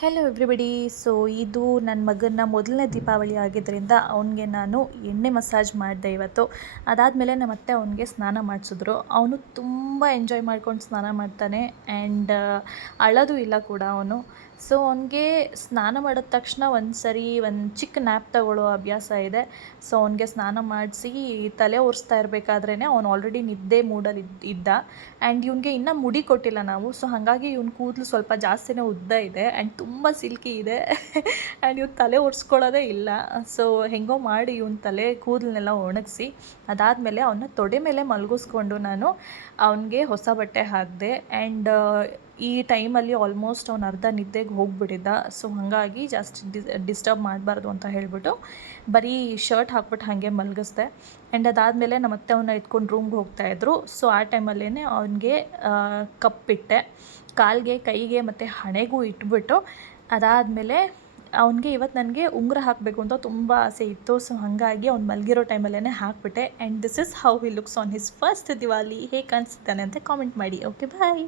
Hello everybody. So ಇದು ನನ್ನ ಮಗನ ಮೊದಲನೇ ದೀಪಾವಳಿ ಆಗಿದ್ದರಿಂದ ಅವನಿಗೆ ನಾನು ಎಣ್ಣೆ ಮಸಾಜ್ ಮಾಡಿದೆ ಇವತ್ತು. ಅದಾದಮೇಲೆ ನಮ್ಮತ್ತೆ ಅವನಿಗೆ ಸ್ನಾನ ಮಾಡಿಸಿದ್ರು. ಅವನು ತುಂಬ ಎಂಜಾಯ್ ಮಾಡ್ಕೊಂಡು ಸ್ನಾನ ಮಾಡ್ತಾನೆ ಆ್ಯಂಡ್ ಅಳೋದು ಇಲ್ಲ ಕೂಡ ಅವನು. ಸೊ ಅವನಿಗೆ ಸ್ನಾನ ಮಾಡಿದ ತಕ್ಷಣ ಒಂದು ಚಿಕ್ಕ ನ್ಯಾಪ್ ತಗೊಳ್ಳೋ ಅಭ್ಯಾಸ ಇದೆ. ಸೊ ಅವನಿಗೆ ಸ್ನಾನ ಮಾಡಿಸಿ ತಲೆ ಒರೆಸ್ತಾ ಇರಬೇಕಾದ್ರೇ ಅವನು ಆಲ್ರೆಡಿ ನಿದ್ದೆ ಮೂಡಲ್ಲಿ ಇದ್ದ. ಆ್ಯಂಡ್ ಇವನಿಗೆ ಇನ್ನೂ ಮುಡಿ ಕೊಟ್ಟಿಲ್ಲ ನಾವು. ಸೊ ಹಾಗಾಗಿ ಇವ್ನ ಕೂದಲು ಸ್ವಲ್ಪ ಜಾಸ್ತಿನೇ ಉದ್ದ ಇದೆ ಆ್ಯಂಡ್ ತುಂಬ ಸಿಲ್ಕಿ ಇದೆ. ಆ್ಯಂಡ್ ಇವ್ನು ತಲೆ ಒರೆಸ್ಕೊಳ್ಳೋದೇ ಇಲ್ಲ. ಸೊ ಹೆಂಗೋ ಮಾಡಿ ಇವನ ತಲೆ ಕೂದಲನ್ನೆಲ್ಲ ಒಣಗಿಸಿ ಅದಾದಮೇಲೆ ಅವನ್ನ ತೊಡೆ ಮೇಲೆ ಮಲಗಿಸ್ಕೊಂಡು ನಾನು ಅವನಿಗೆ ಹೊಸ ಬಟ್ಟೆ ಹಾಕಿದೆ. ಆ್ಯಂಡ್ ಈ ಟೈಮಲ್ಲಿ ಆಲ್ಮೋಸ್ಟ್ ಅವ್ನು ಅರ್ಧ ನಿದ್ದೆಗೆ ಹೋಗಿಬಿಟ್ಟಿದ್ದ. ಸೊ ಹಾಗಾಗಿ ಜಾಸ್ತಿ ಡಿಸ್ಟರ್ಬ್ ಮಾಡಬಾರ್ದು ಅಂತ ಹೇಳಿಬಿಟ್ಟು ಬರೀ ಶರ್ಟ್ ಹಾಕ್ಬಿಟ್ಟು ಹಾಗೆ ಮಲಗಿಸ್ದೆ. ಆ್ಯಂಡ್ ಅದಾದಮೇಲೆ ನಮ್ಮತ್ತೆ ಅವನ್ನ ಎತ್ಕೊಂಡು ರೂಮ್ಗೆ ಹೋಗ್ತಾಯಿದ್ರು. ಸೊ ಆ ಟೈಮಲ್ಲೇ ಅವನಿಗೆ ಕಪ್ಪಿಟ್ಟೆ, ಕಾಲಿಗೆ, ಕೈಗೆ ಮತ್ತು ಹಣೆಗೂ ಇಟ್ಬಿಟ್ಟು ಅದಾದಮೇಲೆ ಅವನಿಗೆ ಇವತ್ತು ನನಗೆ ಉಂಗುರ ಹಾಕಬೇಕು ಅಂತ ತುಂಬ ಆಸೆ ಇತ್ತು. ಸೊ ಹಾಗಾಗಿ ಅವ್ನು ಮಲಗಿರೋ ಟೈಮಲ್ಲೇ ಹಾಕಿಬಿಟ್ಟೆ. And this is how he looks on his first Diwali. ಹೇಗೆ ಕಾಣಿಸ್ತಾನೆ ಅಂತ ಕಾಮೆಂಟ್ ಮಾಡಿ. ಓಕೆ, ಬಾಯ್.